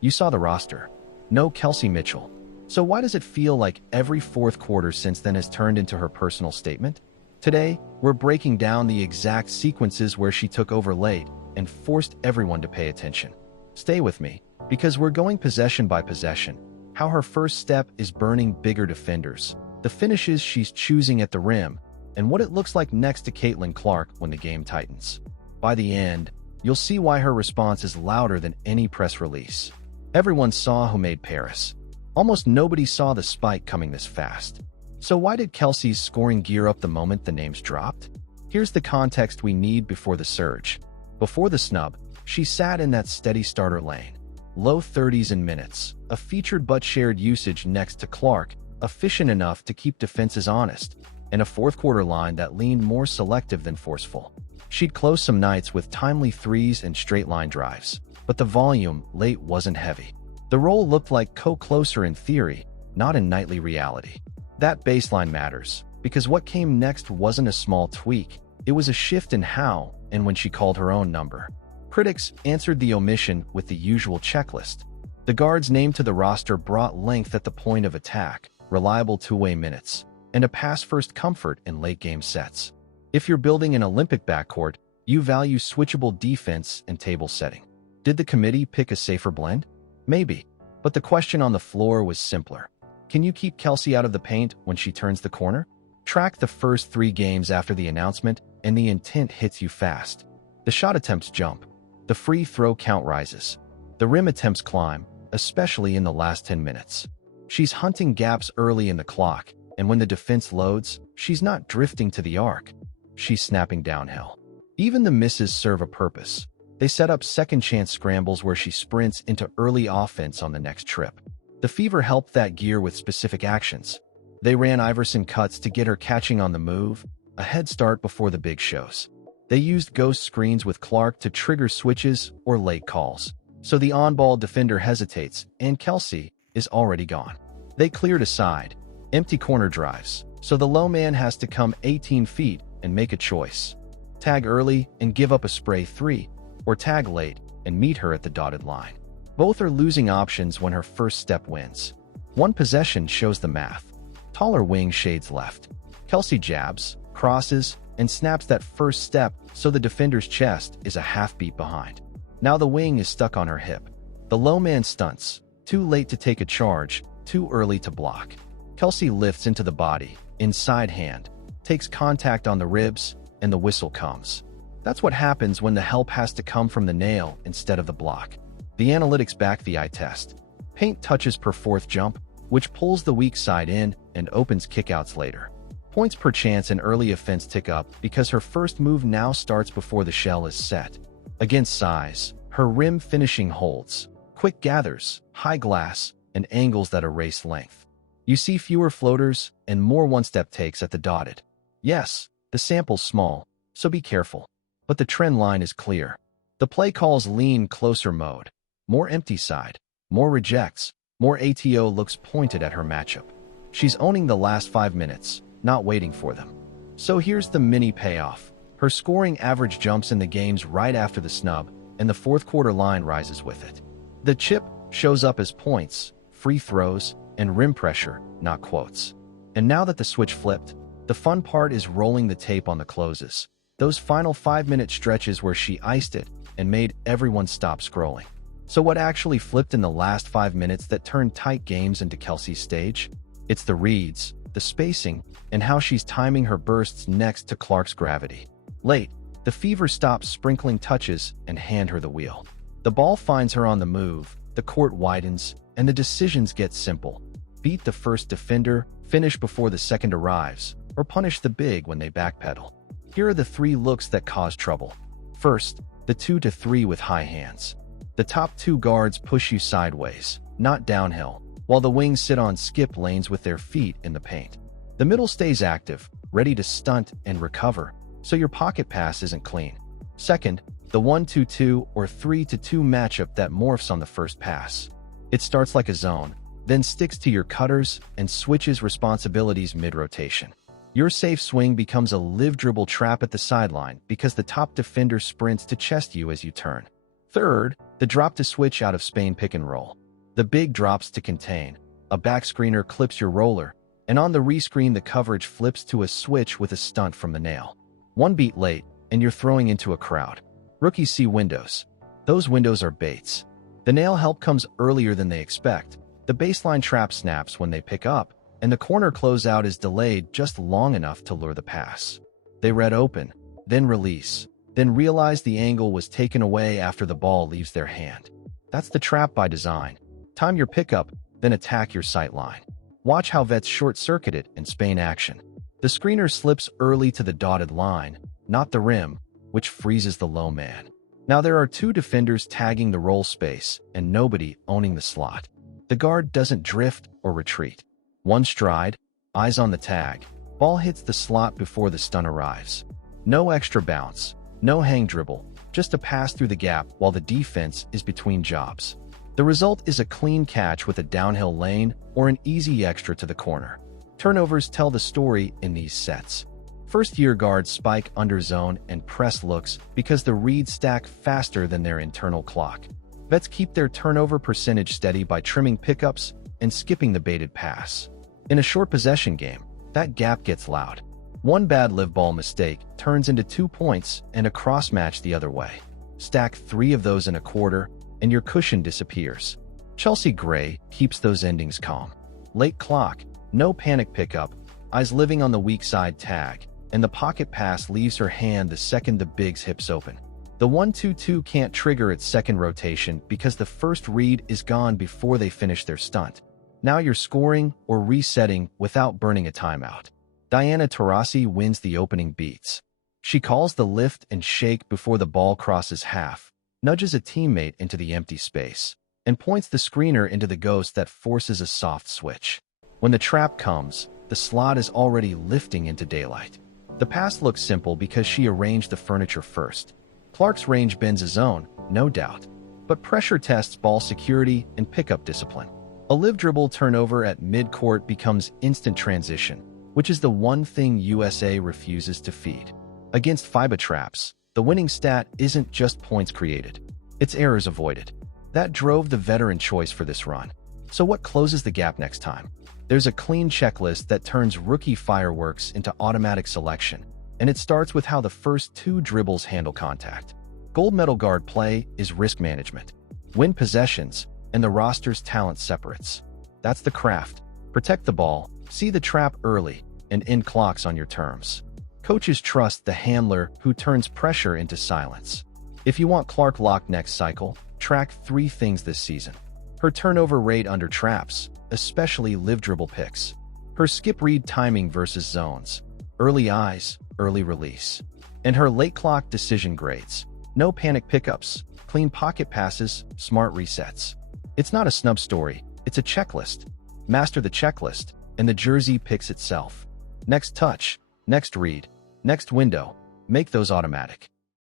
You saw the roster. No Kelsey Mitchell. So why does it feel like every fourth quarter since then has turned into her personal statement? Today, we're breaking down the exact sequences where she took over late and forced everyone to pay attention. Stay with me, because we're going possession by possession. How her first step is burning bigger defenders, the finishes she's choosing at the rim, and what it looks like next to Caitlin Clark when the game tightens. By the end, you'll see why her response is louder than any press release. Everyone saw who made Paris. Almost nobody saw the spike coming this fast. So why did Kelsey's scoring gear up the moment the names dropped? Here's the context we need before the surge. Before the snub, she sat in that steady starter lane. Low 30s in minutes, a featured but shared usage next to Clark, efficient enough to keep defenses honest, and a fourth quarter line that leaned more selective than forceful. She'd close some nights with timely threes and straight line drives, but the volume late wasn't heavy. The role looked like closer in theory, not in nightly reality. That baseline matters, because what came next wasn't a small tweak, it was a shift in how and when she called her own number. Critics answered the omission with the usual checklist. The guards named to the roster brought length at the point of attack, reliable two-way minutes, and a pass-first comfort in late-game sets. If you're building an Olympic backcourt, you value switchable defense and table setting. Did the committee pick a safer blend? Maybe, but the question on the floor was simpler. Can you keep Kelsey out of the paint when she turns the corner? Track the first 3 games after the announcement, and the intent hits you fast. The shot attempts jump. The free throw count rises. The rim attempts climb, especially in the last 10 minutes. She's hunting gaps early in the clock, and when the defense loads, she's not drifting to the arc. She's snapping downhill. Even the misses serve a purpose. They set up second-chance scrambles where she sprints into early offense on the next trip. The Fever helped that gear with specific actions. They ran Iverson cuts to get her catching on the move, a head start before the big shows. They used ghost screens with Clark to trigger switches or late calls, so the on-ball defender hesitates, and Kelsey is already gone. They cleared a side, empty corner drives, so the low man has to come 18 feet and make a choice. Tag early and give up a spray 3, or tag late and meet her at the dotted line. Both are losing options when her first step wins. One possession shows the math. Taller wing shades left. Kelsey jabs, crosses, and snaps that first step so the defender's chest is a half beat behind. Now the wing is stuck on her hip. The low man stunts, too late to take a charge, too early to block. Kelsey lifts into the body, inside hand, takes contact on the ribs, and the whistle comes. That's what happens when the help has to come from the nail instead of the block. The analytics back the eye test. Paint touches per fourth jump, which pulls the weak side in and opens kickouts later. Points per chance and early offense tick up because her first move now starts before the shell is set. Against size, her rim finishing holds, quick gathers, high glass, and angles that erase length. You see fewer floaters and more one-step takes at the dotted. Yes, the sample's small, so be careful. But the trend line is clear. The play calls lean closer mode. More empty side, more rejects, more ATO looks pointed at her matchup. She's owning the last 5 minutes, not waiting for them. So here's the mini payoff. Her scoring average jumps in the games right after the snub, and the fourth quarter line rises with it. The chip shows up as points, free throws, and rim pressure, not quotes. And now that the switch flipped, the fun part is rolling the tape on the closes. Those final 5-minute stretches where she iced it and made everyone stop scrolling. So what actually flipped in the last 5 minutes that turned tight games into Kelsey's stage? It's the reads, the spacing, and how she's timing her bursts next to Clark's gravity. Late, the Fever stops sprinkling touches and hand her the wheel. The ball finds her on the move, the court widens, and the decisions get simple. Beat the first defender, finish before the second arrives, or punish the big when they backpedal. Here are the 3 looks that cause trouble. First, the 2-3 with high hands. The top 2 guards push you sideways, not downhill, while the wings sit on skip lanes with their feet in the paint. The middle stays active, ready to stunt and recover, so your pocket pass isn't clean. Second, the 1-2-2 or 3-2 matchup that morphs on the first pass. It starts like a zone, then sticks to your cutters and switches responsibilities mid-rotation. Your safe swing becomes a live dribble trap at the sideline because the top defender sprints to chest you as you turn. Third, the drop to switch out of Spain pick and roll. The big drops to contain. A back screener clips your roller, and on the rescreen the coverage flips to a switch with a stunt from the nail. One beat late, and you're throwing into a crowd. Rookies see windows. Those windows are baits. The nail help comes earlier than they expect. The baseline trap snaps when they pick up, and the corner closeout is delayed just long enough to lure the pass. They read open, then release, then realize the angle was taken away after the ball leaves their hand. That's the trap by design. Time your pickup, then attack your sight line. Watch how vets short-circuit it in Spain action. The screener slips early to the dotted line, not the rim, which freezes the low man. Now there are two defenders tagging the roll space and nobody owning the slot. The guard doesn't drift or retreat. One stride, eyes on the tag. Ball hits the slot before the stun arrives. No extra bounce, no hang dribble, just a pass through the gap while the defense is between jobs. The result is a clean catch with a downhill lane or an easy extra to the corner. Turnovers tell the story in these sets. First-year guards spike under zone and press looks because the reads stack faster than their internal clock. Vets keep their turnover percentage steady by trimming pickups and skipping the baited pass. In a short possession game, that gap gets loud. One bad live ball mistake turns into 2 points and a cross match the other way. Stack 3 of those in a quarter, and your cushion disappears. Chelsea Gray keeps those endings calm. Late clock, no panic pickup, eyes living on the weak side tag, and the pocket pass leaves her hand the second the big's hips open. The 1-2-2 can't trigger its second rotation because the first read is gone before they finish their stunt. Now you're scoring or resetting without burning a timeout. Diana Taurasi wins the opening beats. She calls the lift and shake before the ball crosses half, nudges a teammate into the empty space, and points the screener into the ghost that forces a soft switch. When the trap comes, the slot is already lifting into daylight. The pass looks simple because she arranged the furniture first. Clark's range bends his own, no doubt, but pressure tests ball security and pickup discipline. A live dribble turnover at mid-court becomes instant transition, which is the one thing USA refuses to feed. Against FIBA traps, the winning stat isn't just points created, it's errors avoided. That drove the veteran choice for this run. So what closes the gap next time? There's a clean checklist that turns rookie fireworks into automatic selection, and it starts with how the first 2 dribbles handle contact. Gold medal guard play is risk management. Win possessions, and the roster's talent separates. That's the craft. Protect the ball, see the trap early, and end clocks on your terms. Coaches trust the handler who turns pressure into silence. If you want Clark locked next cycle, track 3 things this season. Her turnover rate under traps, especially live dribble picks. Her skip read timing versus zones. Early eyes, early release. And her late clock decision grades. No panic pickups, clean pocket passes, smart resets. It's not a snub story, it's a checklist. Master the checklist, and the jersey picks itself. Next touch, next read, next window, make those automatic.